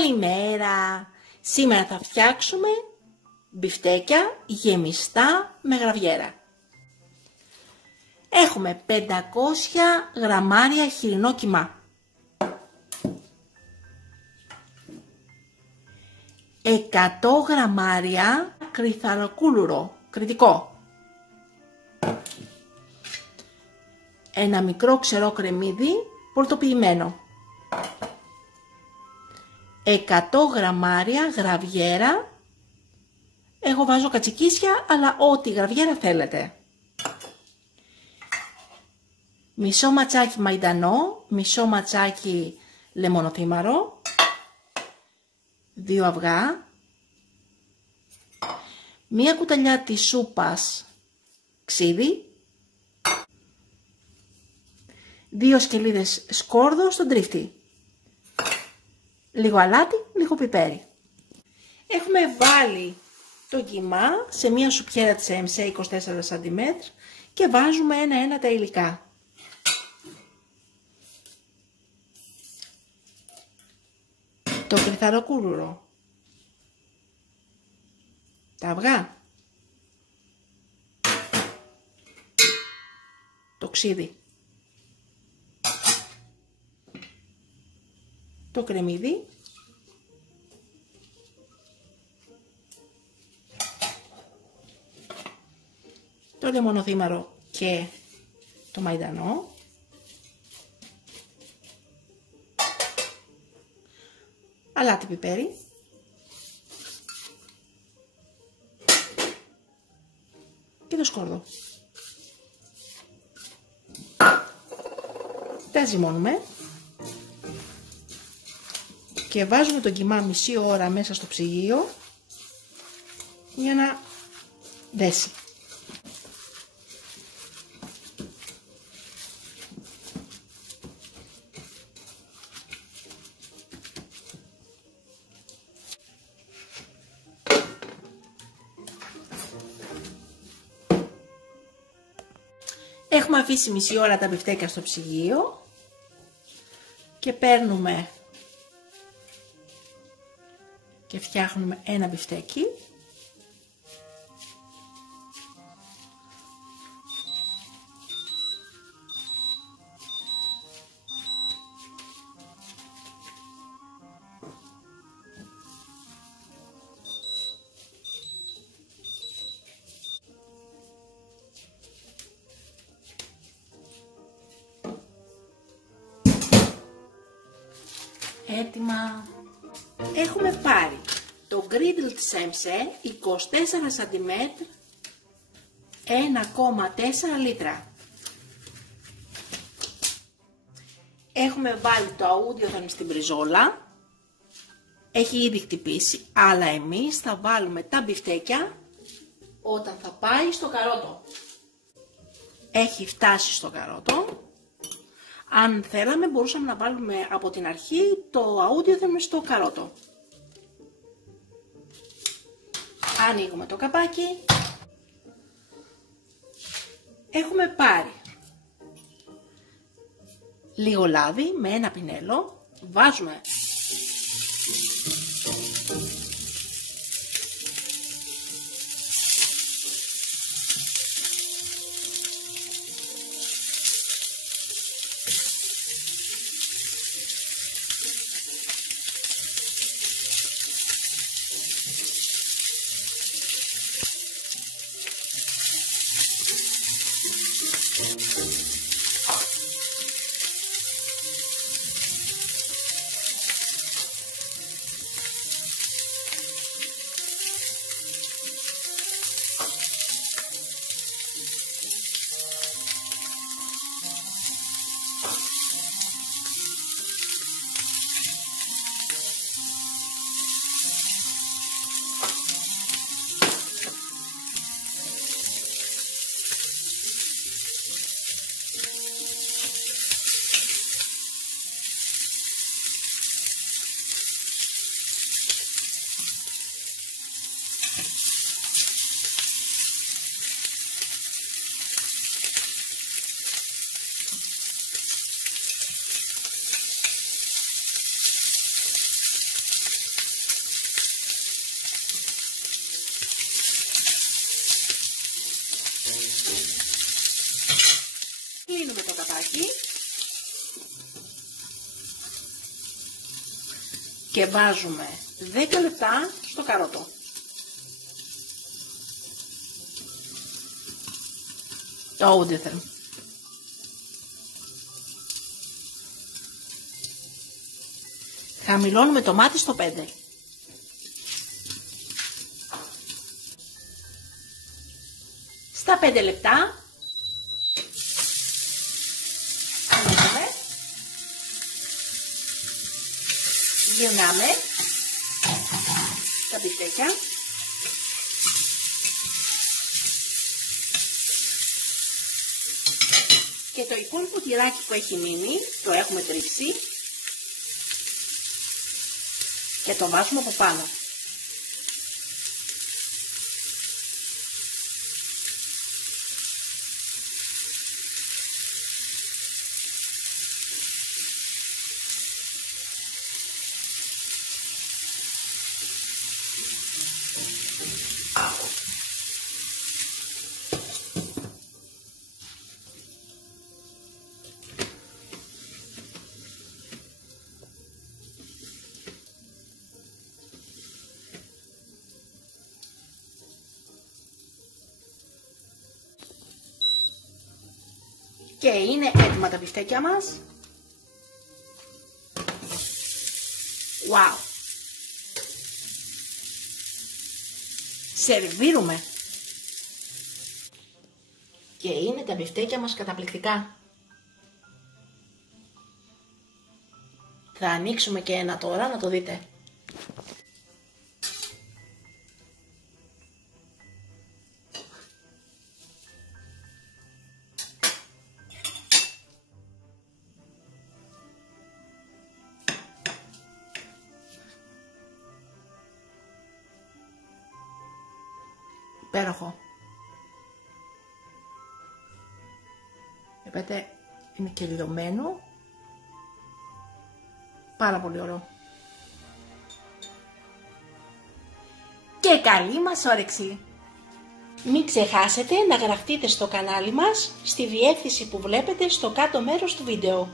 Καλημέρα! Σήμερα θα φτιάξουμε μπιφτέκια γεμιστά με γραβιέρα. Έχουμε 500 γραμμάρια χοιρινό κιμά, 100 γραμμάρια κρυθαροκούλουρο κρητικό, ένα μικρό ξερό κρεμμύδι πορτοποιημένο, 100 γραμμάρια γραβιέρα, εγώ βάζω κατσικίσια, αλλά ό,τι γραβιέρα θέλετε. Μισό ματσάκι μαϊντανό, μισό ματσάκι λεμονοθήμαρο, 2 αυγά, μία κουταλιά της σούπας ξύδι, 2 σκελίδες σκόρδο στον τρίφτη, λίγο αλάτι, λίγο πιπέρι. Έχουμε βάλει το κιμά σε μία σουπιέρα της EMC 24 cm και βάζουμε ένα-ένα τα υλικά. Το κρυθαροκούλουρο, τα αυγά, το ξύδι, το κρεμμύδι, το λεμονοθήμαρο και το μαϊντανό, αλάτι, πιπέρι, και το σκόρδο. Τα ζυμώνουμε και βάζουμε το κιμά μισή ώρα μέσα στο ψυγείο για να δέσει. Έχουμε αφήσει μισή ώρα τα μπιφτέκια στο ψυγείο και παίρνουμε και φτιάχνουμε ένα μπιφτέκι. Έτοιμα. Έχουμε πάρει το γκρίντλ της EMC 24 cm 1,4 λίτρα. Έχουμε βάλει το αούντιοθεν στην πριζόλα. Έχει ήδη χτυπήσει, αλλά εμείς θα βάλουμε τα μπιφτέκια όταν θα πάει στο καρότο. Έχει φτάσει στο καρότο. Αν θέλαμε μπορούσαμε να βάλουμε από την αρχή το αούντιοθεν στο καρότο. Ανοίγουμε το καπάκι. Έχουμε πάρει λίγο λάδι με ένα πινέλο. Βάζουμε τυράκι και βάζουμε 10 λεπτά στο καρότο. Το ούντιθερ. Χαμηλώνουμε το μάτι στο 5. Στα 5 λεπτά ανοίγουμε, γυρνάμε τα μπιφτέκια και το υπόλοιπο τυράκι που έχει μείνει το έχουμε τρίψει και το βάζουμε από πάνω. Και είναι έτοιμα τα μπιφτέκια μας. Wow! Σερβίρουμε. Και είναι τα μπιφτέκια μας καταπληκτικά. Θα ανοίξουμε και ένα τώρα να το δείτε. Υπέροχο. Βλέπετε, είναι και λιωμένο. Πάρα πολύ ωραίο. Και καλή μας όρεξη! Μην ξεχάσετε να γραφτείτε στο κανάλι μας στη διεύθυνση που βλέπετε στο κάτω μέρος του βίντεο.